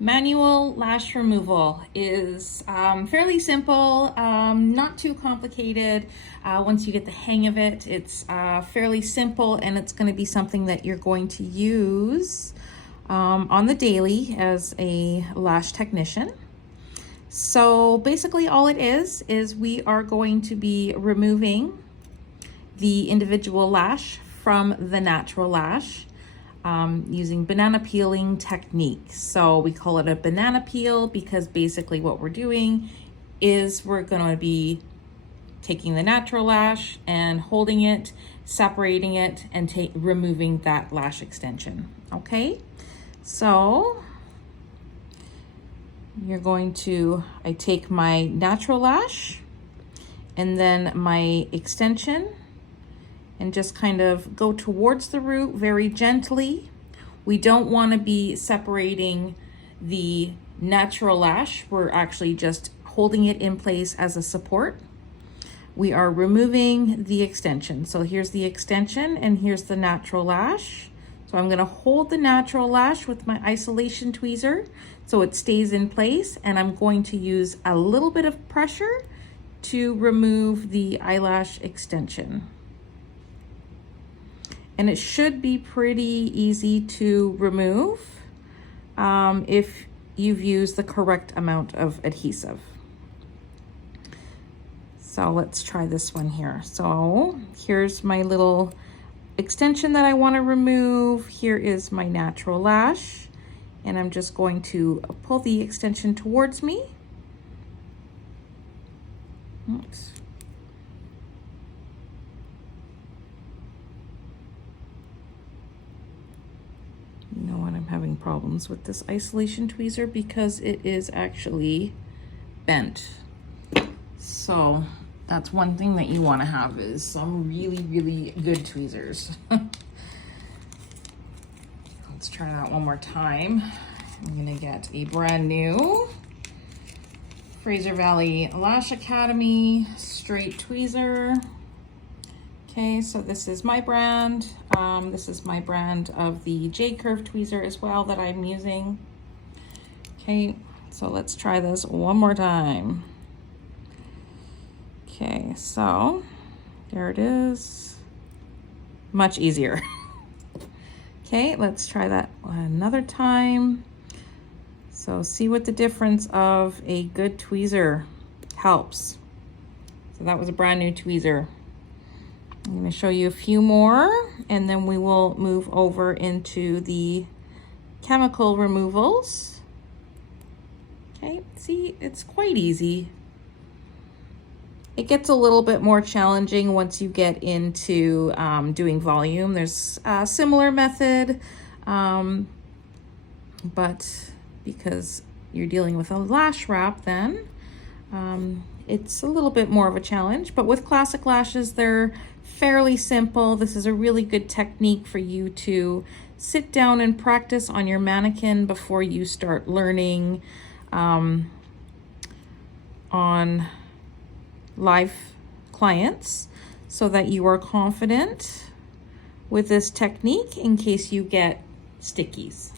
Manual lash removal is fairly simple, not too complicated. Once you get the hang of it, it's fairly simple, and it's going to be something that you're going to use on the daily as a lash technician. So basically all it is we are going to be removing the individual lash from the natural lash using banana peeling technique. So we call it a banana peel because basically what we're doing is we're going to be taking the natural lash and holding it, separating it, and removing that lash extension. Okay, so you're going to, I take my natural lash and then my extension and just kind of go towards the root very gently. We don't want to be separating the natural lash. We're actually just holding it in place as a support. We are removing the extension. So here's the extension and here's the natural lash. So I'm going to hold the natural lash with my isolation tweezer so it stays in place, and I'm going to use a little bit of pressure to remove the eyelash extension. And it should be pretty easy to remove if you've used the correct amount of adhesive. So let's try this one here. So here's my little extension that I want to remove. Here is my natural lash, and I'm just going to pull the extension towards me. Oops. You know what, I'm having problems with this isolation tweezer because it is actually bent. So that's one thing that you want to have, is some really good tweezers. Let's try that one more time. I'm gonna get a brand new Fraser Valley Lash Academy straight tweezer. Okay, so this is my brand. This is my brand of the J-curve tweezer as well that I'm using. Okay, so let's try this one more time. Okay, so there it is. Much easier. Okay, let's try that another time. So see what the difference of a good tweezer helps. So that was a brand new tweezer. I'm going to show you a few more, and then we will move over into the chemical removals. Okay, see, it's quite easy. It gets a little bit more challenging once you get into doing volume. There's a similar method, but because you're dealing with a lash wrap then, it's a little bit more of a challenge. But with classic lashes, they're fairly simple. This is a really good technique for you to sit down and practice on your mannequin before you start learning on live clients, so that you are confident with this technique in case you get stickies.